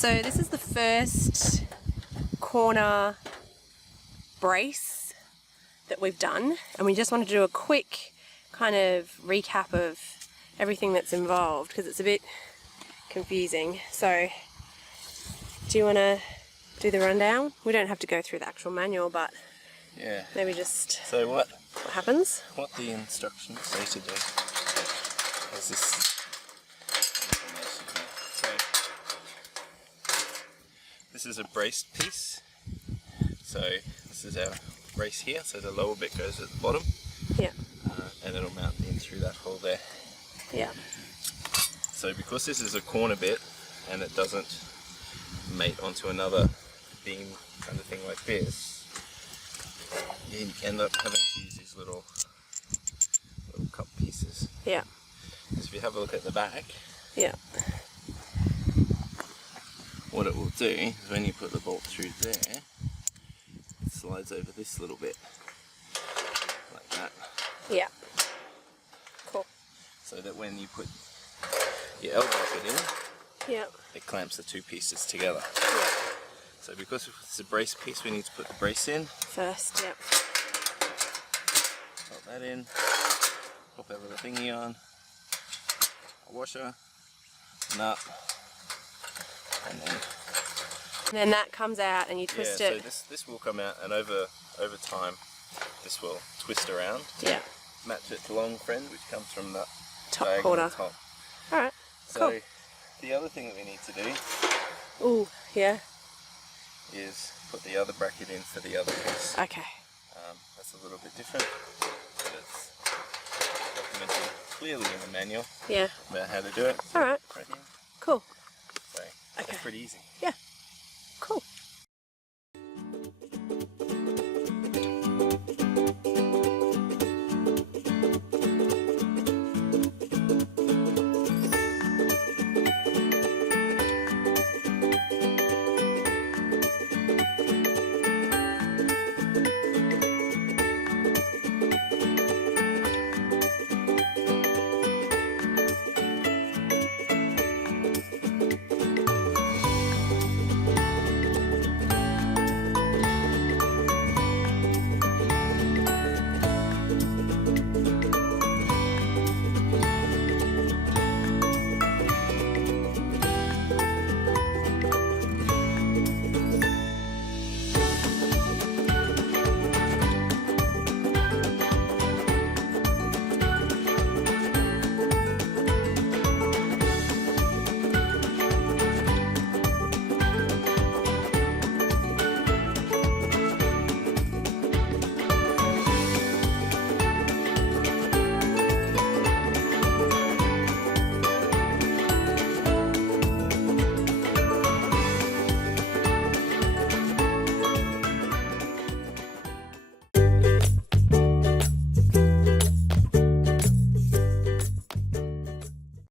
So this is the first corner brace that we've done, and we just wanted to do a quick kind of recap of everything that's involved because it's a bit confusing. So do you want to do the rundown? We don't have to go through the actual manual, but yeah, maybe just so what happens. What the instructions say to do is this information here. So this is a braced piece. So this is our brace here. So the lower bit goes at the bottom. Yeah. And it'll mount in through that hole there. Yeah. So because this is a corner bit and it doesn't mate onto another beam kind of thing like this, you end up having to use these little cup pieces. Yeah. So if you have a look at the back, yeah, what it will do is when you put the bolt through there, it slides over this little bit like that. Yeah. Cool. So that when you put your L bracket in, yeah, it clamps the two pieces together. yeah. So because it's a brace piece, we need to put the brace in First, yeah. Pop that in, pop over the thingy on, a washer, nut, and then that comes out and you twist it. So this will come out, and over time this will twist around. Yeah. Match its long friend, which comes from the Top diagonal quarter. top. Alright, So cool. the other thing that we need to do Ooh, yeah. is put the other bracket in for the other piece. Okay. That's a little bit different, but it's documented clearly in the manual Yeah. about how to do it. Alright. Right here. Cool. So Okay. it's pretty easy. Yeah.